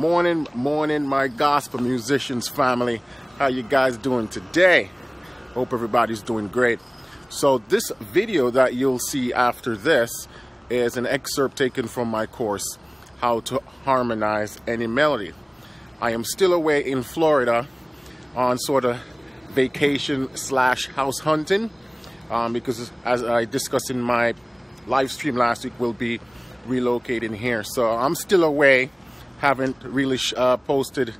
Morning, my gospel musicians family. How you guys doing today? Hope everybody's doing great. So this video that you'll see after this is an excerpt taken from my course, How to Harmonize Any Melody. I am still away in Florida on sort of vacation / house hunting because, as I discussed in my live stream last week, we'll be relocating here. So I'm still away, haven't really posted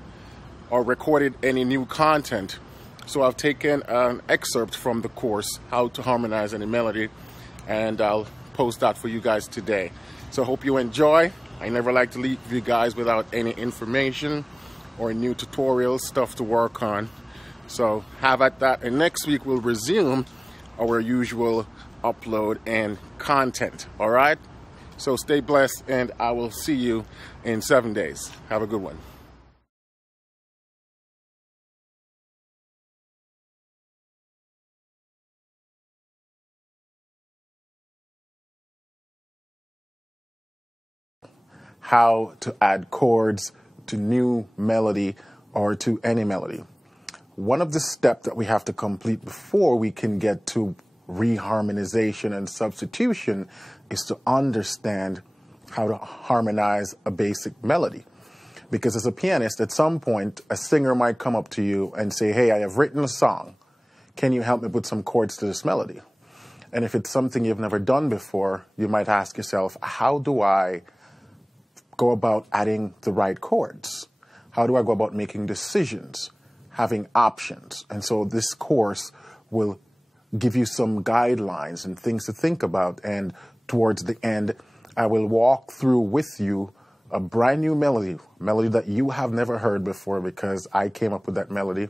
or recorded any new content. So I've taken an excerpt from the course, How to Harmonize Any Melody, and I'll post that for you guys today. So I hope you enjoy. I never like to leave you guys without any information or new tutorial stuff to work on. So have at that, and next week we'll resume our usual upload and content. All right? So stay blessed, and I will see you in 7 days. Have a good one. How to add chords to new melody or to any melody. One of the steps that we have to complete before we can get to reharmonization and substitution is to understand how to harmonize a basic melody. Because as a pianist, at some point, a singer might come up to you and say, hey, I have written a song. Can you help me put some chords to this melody? And if it's something you've never done before, you might ask yourself, how do I go about adding the right chords? How do I go about making decisions, having options? And so this course will give you some guidelines and things to think about. And towards the end, I will walk through with you a brand new melody that you have never heard before, because I came up with that melody.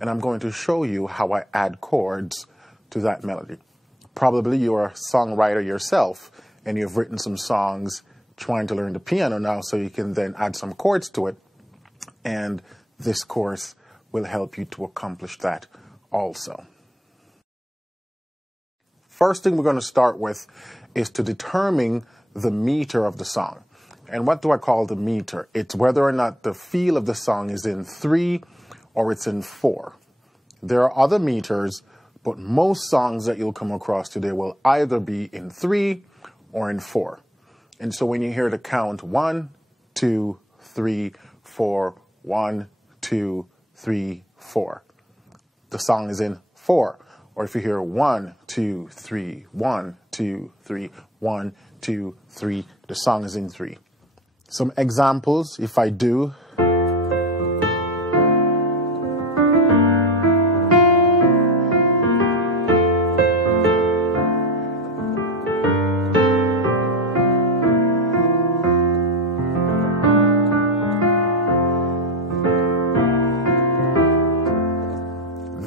And I'm going to show you how I add chords to that melody. Probably you're a songwriter yourself and you've written some songs trying to learn the piano now, so you can then add some chords to it. And this course will help you to accomplish that also. First thing we're going to start with is to determine the meter of the song. And what do I call the meter? It's whether or not the feel of the song is in 3 or it's in 4. There are other meters, but most songs that you'll come across today will either be in 3 or in 4. And so when you hear the count 1, 2, 3, 4, 1, 2, 3, 4, the song is in 4. Or if you hear 1, 2, 3, 1, 2, 3, 1, 2, 3, the song is in 3. Some examples, if I do.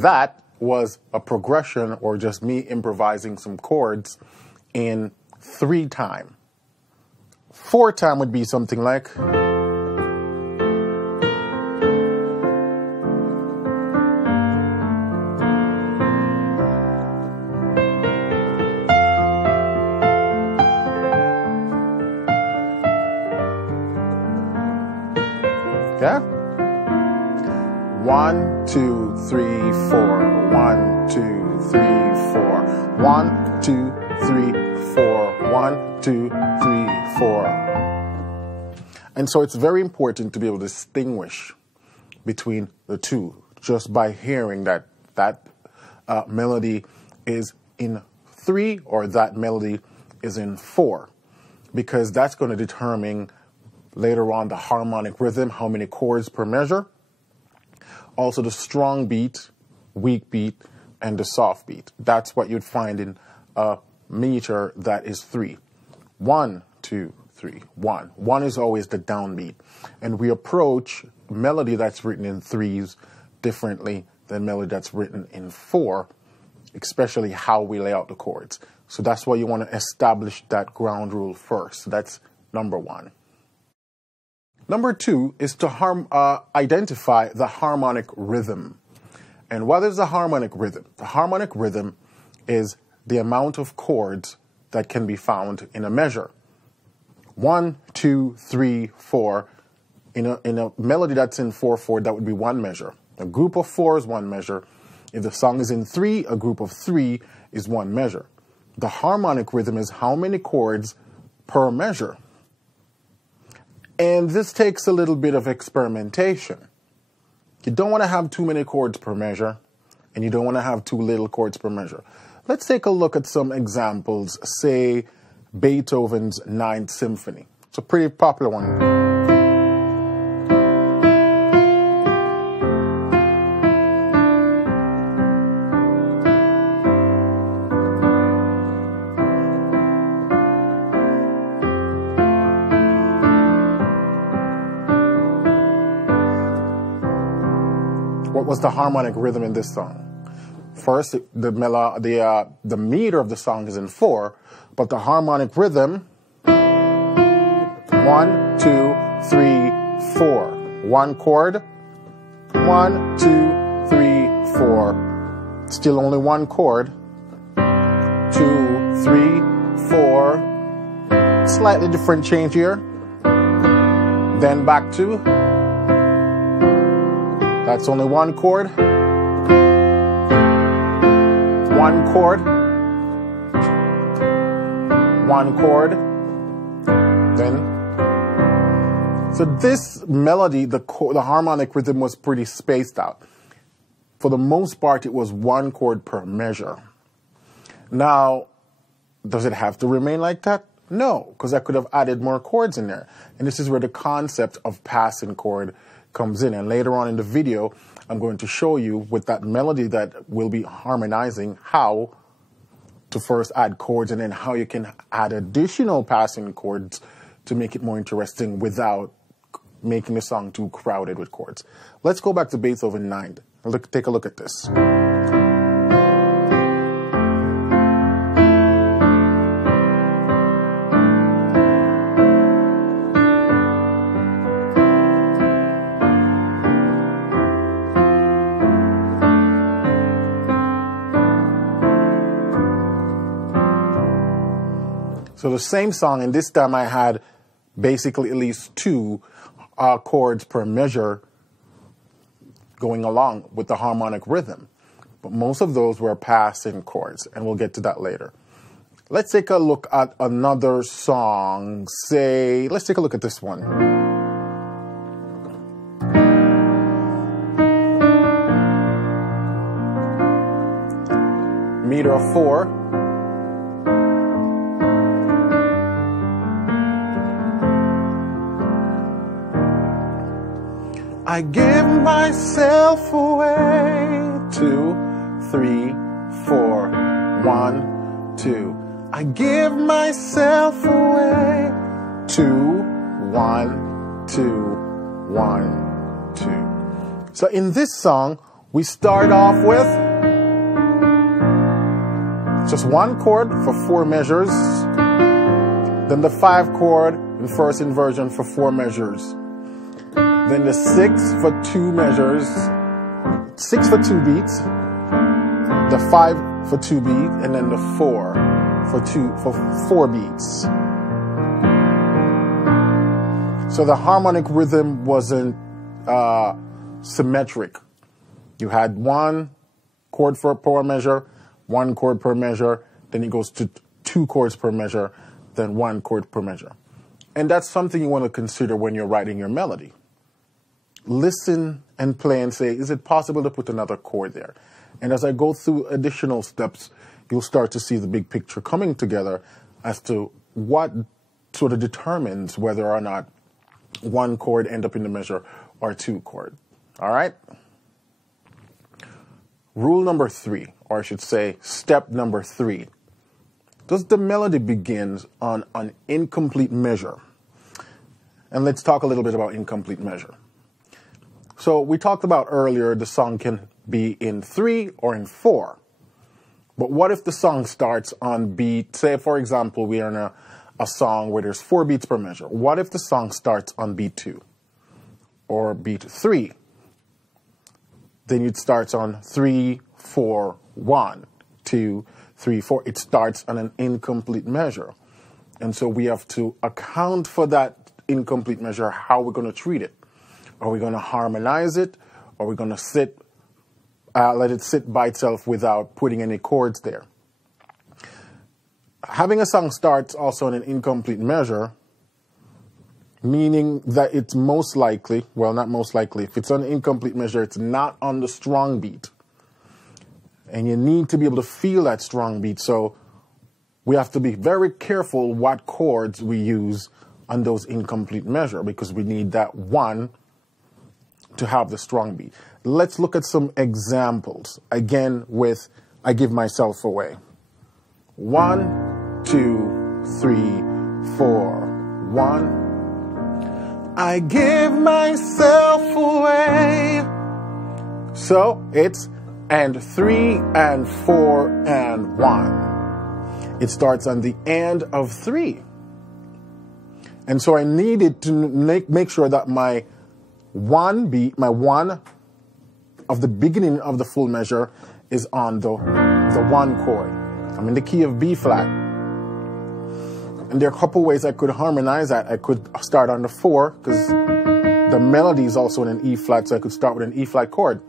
That was a progression, or just me improvising some chords in 3 time. 4 time would be something like. Yeah? 1, 2, 3, 4. 1, 2, 3, 4. 1, 2, 3, 4. 1, 2, 3, 4. And so it's very important to be able to distinguish between the two just by hearing that melody is in 3 or that melody is in 4, because that's going to determine later on the harmonic rhythm, how many chords per measure. Also the strong beat, weak beat, and the soft beat. That's what you'd find in a meter that is 3. 1, 2, 3, 1. 1 is always the downbeat. And we approach melody that's written in 3s differently than melody that's written in 4, especially how we lay out the chords. So that's why you want to establish that ground rule first. That's number 1. Number 2 is to identify the harmonic rhythm. And what is the harmonic rhythm? The harmonic rhythm is the amount of chords that can be found in a measure. 1, 2, 3, 4 In a melody that's in 4/4, that would be one measure. A group of 4 is one measure. If the song is in 3, a group of 3 is one measure. The harmonic rhythm is how many chords per measure. And this takes a little bit of experimentation. You don't want to have too many chords per measure, and you don't want to have too little chords per measure. Let's take a look at some examples, say Beethoven's Ninth Symphony. It's a pretty popular one. What was the harmonic rhythm in this song? First, the meter of the song is in 4, but the harmonic rhythm, 1, 2, 3, 4. One chord, 1, 2, 3, 4. Still only one chord, 2, 3, 4. Slightly different change here. Then back to. That's only one chord. One chord. One chord. Then. So this melody, the harmonic rhythm was pretty spaced out. For the most part, it was one chord per measure. Now, does it have to remain like that? No, because I could have added more chords in there. And this is where the concept of passing chord comes in. And later on in the video, I'm going to show you with that melody that we'll be harmonizing how to first add chords and then how you can add additional passing chords to make it more interesting without making the song too crowded with chords. Let's go back to Beethoven 9. Take a look at this. So the same song, and this time I had basically at least 2 chords per measure going along with the harmonic rhythm. But most of those were passing chords, and we'll get to that later. Let's take a look at another song. Let's take a look at this one. Meter of 4. I give myself away. 2, 3, 4. 1, 2. I give myself away. 2, 1, 2, 1, 2. So in this song, we start off with just one chord for 4 measures. Then the 5 chord in first inversion for 4 measures. Then the 6 for 2 measures, 6 for 2 beats, the 5 for 2 beats, and then the 4 for 4 beats. So the harmonic rhythm wasn't symmetric. You had one chord per measure, one chord per measure, then it goes to 2 chords per measure, then 1 chord per measure. And that's something you want to consider when you're writing your melody. Listen and play and say, is it possible to put another chord there? And as I go through additional steps, you'll start to see the big picture coming together as to what sort of determines whether or not 1 chord end up in the measure or 2 chord. All right? Rule number 3, or I should say step number 3. Does the melody begins on an incomplete measure? And let's talk a little bit about incomplete measure. So we talked about earlier the song can be in 3 or in 4. But what if the song starts on beat, say for example we are in a song where there's 4 beats per measure. What if the song starts on beat 2 or beat 3? Then it starts on 3, 4, 1, 2, 3, 4. It starts on an incomplete measure. And so we have to account for that incomplete measure, how we're going to treat it. Are we going to harmonize it? Or are we going to let it sit by itself without putting any chords there? Having a song start also in an incomplete measure, meaning that it's most likely, well, not most likely, if it's on an incomplete measure, it's not on the strong beat. And you need to be able to feel that strong beat. So we have to be very careful what chords we use on those incomplete measure, because we need that one to have the strong beat. Let's look at some examples. Again, with I Give Myself Away. 1, 2, 3, 4. 1. I give myself away. So it's and 3 and 4 and 1. It starts on the and of 3. And so I needed to make sure that my one beat, my one of the beginning of the full measure is on the 1 chord. I'm in the key of B flat. And there are a couple ways I could harmonize that. I could start on the 4, because the melody is also in an E flat, so I could start with an E flat chord.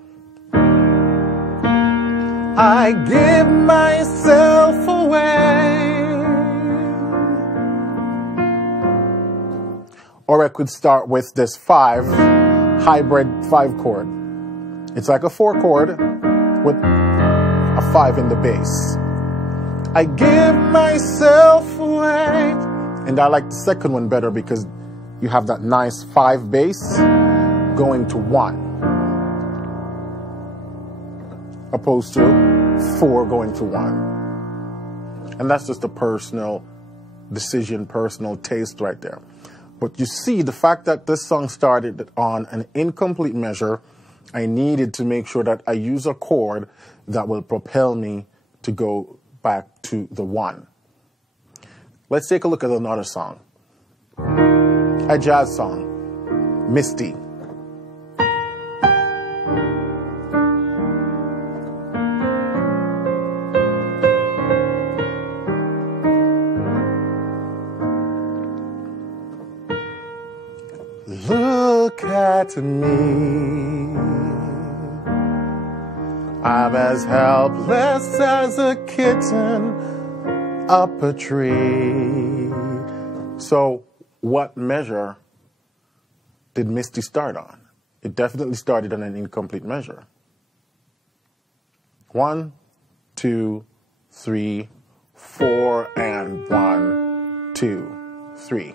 I give myself away. Or I could start with this 5, hybrid 5 chord. It's like a 4 chord with a 5 in the bass. I give myself away. And I like the second one better because you have that nice 5 bass going to 1. Opposed to 4 going to 1. And that's just a personal decision, personal taste right there. But you see, the fact that this song started on an incomplete measure, I needed to make sure that I use a chord that will propel me to go back to the 1. Let's take a look at another song. A jazz song, Misty. Look at me, I'm as helpless as a kitten up a tree. So what measure did Misty start on? It definitely started on an incomplete measure. 1, 2, 3, 4, and 1, 2, 3.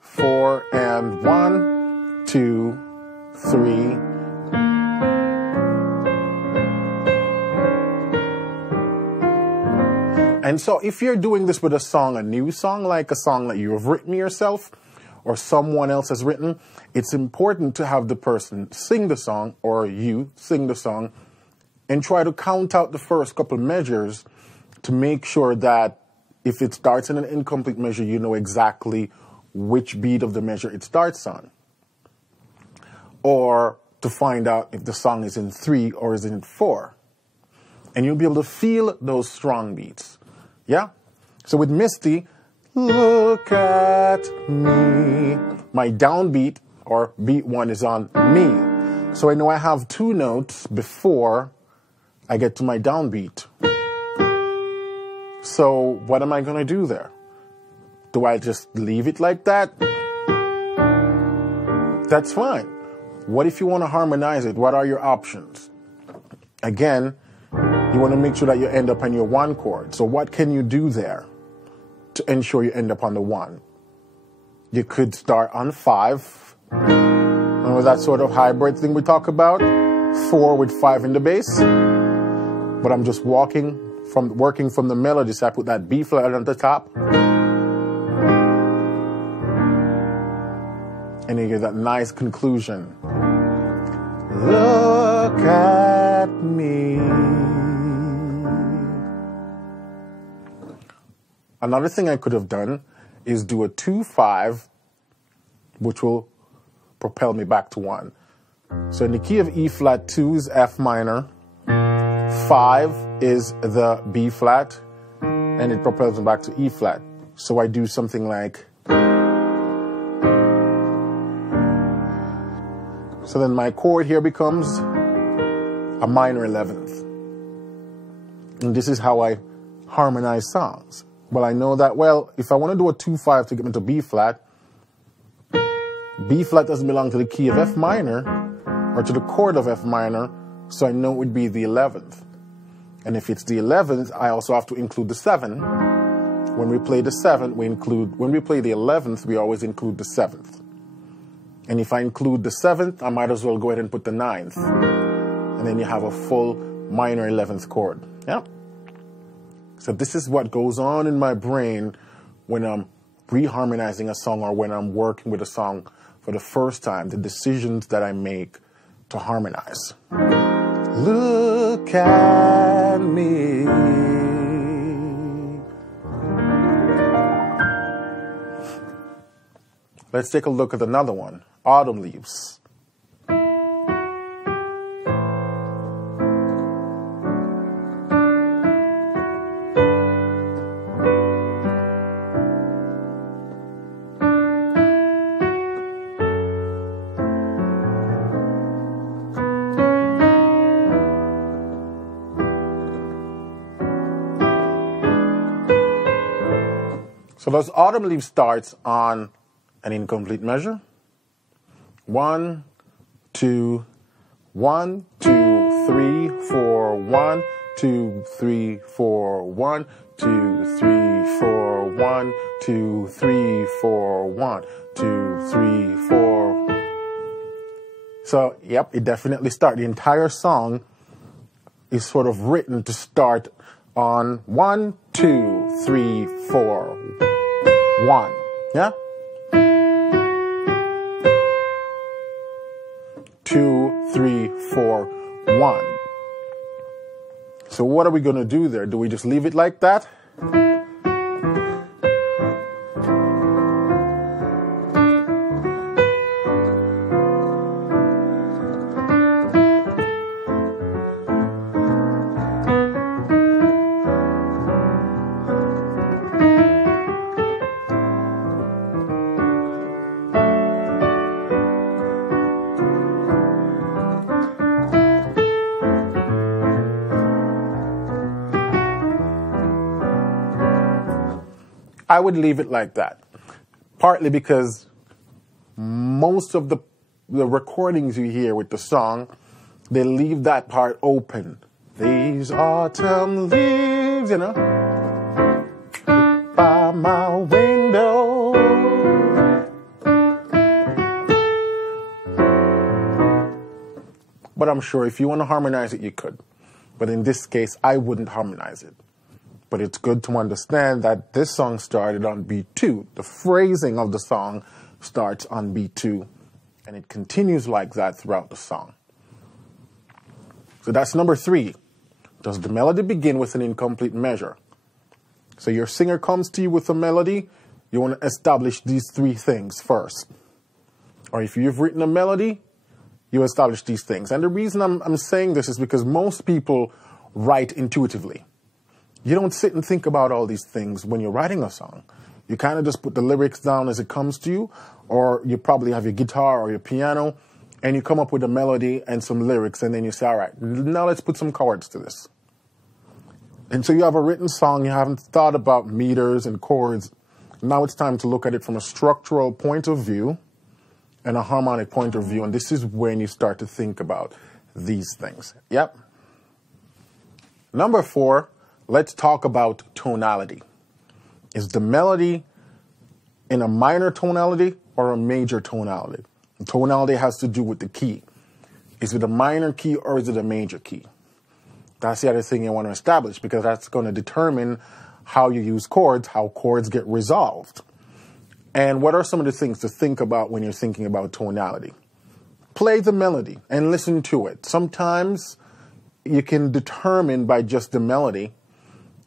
4 and 1, 2, 3. And so if you're doing this with a song, a new song, like a song that you have written yourself or someone else has written, it's important to have the person sing the song or you sing the song and try to count out the first couple measures to make sure that if it starts in an incomplete measure, you know exactly which beat of the measure it starts on. Or to find out if the song is in 3 or is in 4. And you'll be able to feel those strong beats. Yeah? So with Misty, look at me. My downbeat, or beat 1, is on me. So I know I have 2 notes before I get to my downbeat. So what am I going to do there? Do I just leave it like that? That's fine. What if you want to harmonize it? What are your options? Again, you want to make sure that you end up on your 1 chord. So what can you do there to ensure you end up on the 1? You could start on 5. Remember that sort of hybrid thing we talk about? 4 with 5 in the bass. But I'm just working from the melody, so I put that B flat on the top. And you get that nice conclusion. Look at me. Another thing I could have done is do a 2-5, which will propel me back to 1. So in the key of E flat, 2 is F minor, 5 is the B flat, and it propels me back to E flat. So I do something like, So then my chord here becomes a minor 11th. And this is how I harmonize songs. Well, I know that, well, if I want to do a 2-5 to get into B flat doesn't belong to the key of F minor or to the chord of F minor, so I know it would be the 11th. And if it's the 11th, I also have to include the 7. When we play the 7th, when we play the 11th, we always include the 7th. And if I include the 7th, I might as well go ahead and put the 9th. And then you have a full minor 11th chord. Yeah. So this is what goes on in my brain when I'm reharmonizing a song or when I'm working with a song for the first time, the decisions that I make to harmonize. Look at me. Let's take a look at another one, Autumn Leaves. So those autumn leaves starts on an incomplete measure. 1, 2, 1, 2, 3, 4, 1, 2, 3, 4, 1, 2, 3, 4, 1, 2, 3, 4, 1, 2, 3, 4. So, yep, it definitely starts. The entire song is sort of written to start on 1, 2, 3, 4, 1. Yeah? 2, 3, 4, 1. So what are we going to do there? Do we just leave it like that? I would leave it like that, partly because most of the recordings you hear with the song, they leave that part open. These autumn leaves, you know, by my window. But I'm sure if you want to harmonize it, you could. But in this case, I wouldn't harmonize it. But it's good to understand that this song started on B2. The phrasing of the song starts on B2, and it continues like that throughout the song. So that's number 3. Does the melody begin with an incomplete measure? So your singer comes to you with a melody, you want to establish these 3 things first. Or if you've written a melody, you establish these things. And the reason I'm saying this is because most people write intuitively. You don't sit and think about all these things when you're writing a song. You kind of just put the lyrics down as it comes to you, or you probably have your guitar or your piano, and you come up with a melody and some lyrics, and then you say, all right, now let's put some chords to this. And so you have a written song, you haven't thought about meters and chords. Now it's time to look at it from a structural point of view and a harmonic point of view, and this is when you start to think about these things. Yep. Number 4. Let's talk about tonality. Is the melody in a minor tonality or a major tonality? And tonality has to do with the key. Is it a minor key or is it a major key? That's the other thing you want to establish, because that's going to determine how you use chords, how chords get resolved. And what are some of the things to think about when you're thinking about tonality? Play the melody and listen to it. Sometimes you can determine by just the melody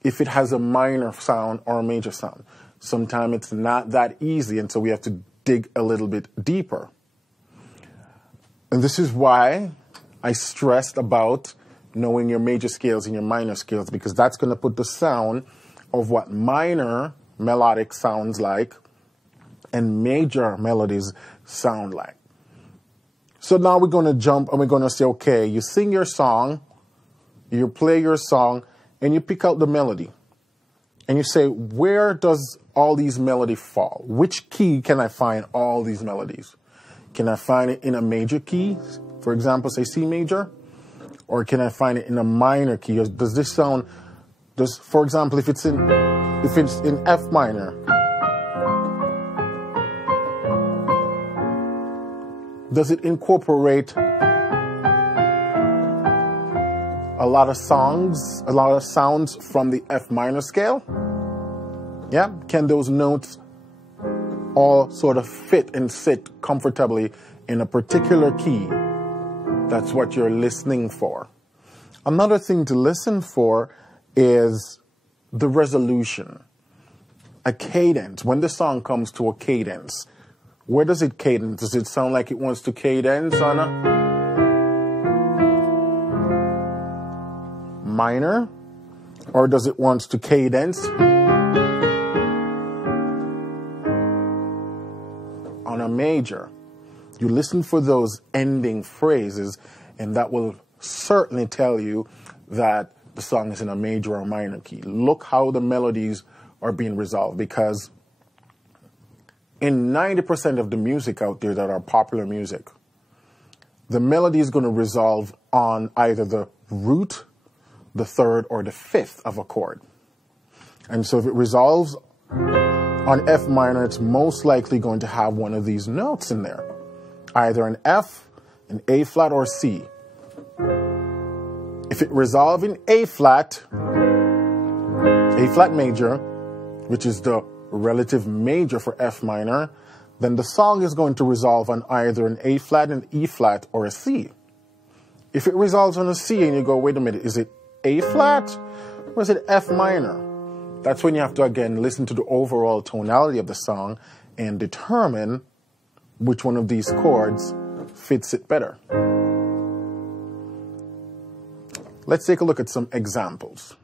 if it has a minor sound or a major sound. Sometimes it's not that easy, and so we have to dig a little bit deeper. And this is why I stressed about knowing your major scales and your minor scales, because that's going to put the sound of what minor melodic sounds like and major melodies sound like. So now we're going to jump and we're going to say, okay, you sing your song, you play your song, and you pick out the melody. And you say, where does all these melodies fall? Which key can I find all these melodies? Can I find it in a major key? For example, say C major? Or can I find it in a minor key? Or does this sound, for example, if it's in F minor, does it incorporate a lot of sounds from the F minor scale? Yeah, can those notes all sort of fit and sit comfortably in a particular key? That's what you're listening for. Another thing to listen for is the resolution. A cadence. When the song comes to a cadence, where does it cadence? Does it sound like it wants to cadence on a minor? Or does it want to cadence on a major? You listen for those ending phrases, and that will certainly tell you that the song is in a major or minor key. Look how the melodies are being resolved, because in 90% of the music out there that are popular music, the melody is going to resolve on either the root, the third, or the fifth of a chord. And so if it resolves on F minor, it's most likely going to have one of these notes in there, either an F, an A flat, or C. If it resolves in A flat major, which is the relative major for F minor, then the song is going to resolve on either an A flat, an E flat, or a C. If it resolves on a C and you go, wait a minute, is it A flat or is it F minor? That's when you have to, again, listen to the overall tonality of the song and determine which one of these chords fits it better. Let's take a look at some examples.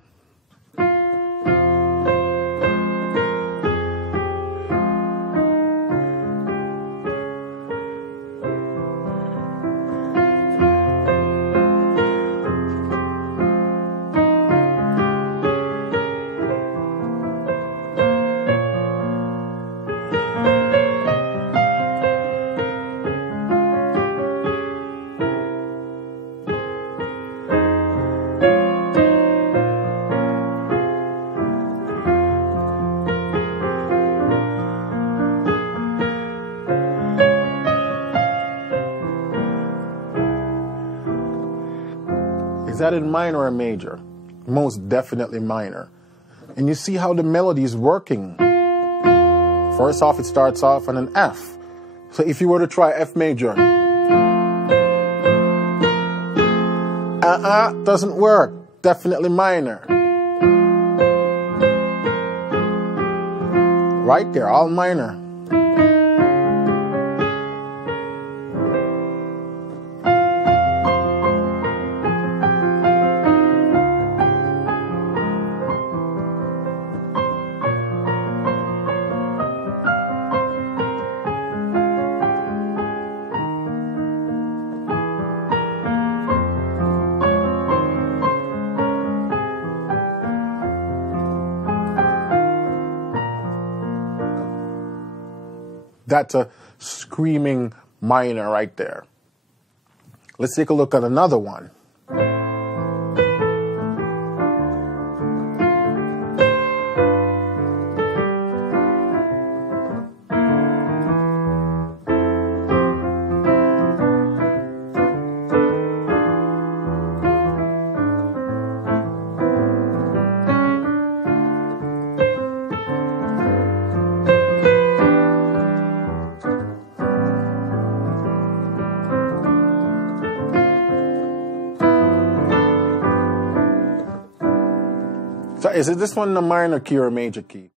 Is that in minor or major? Most definitely minor. And you see how the melody is working. First off, it starts off on an F. So if you were to try F major, doesn't work. Definitely minor. Right there, all minor. That's a screaming minor right there. Let's take a look at another one. So is it this one in a minor key or a major key?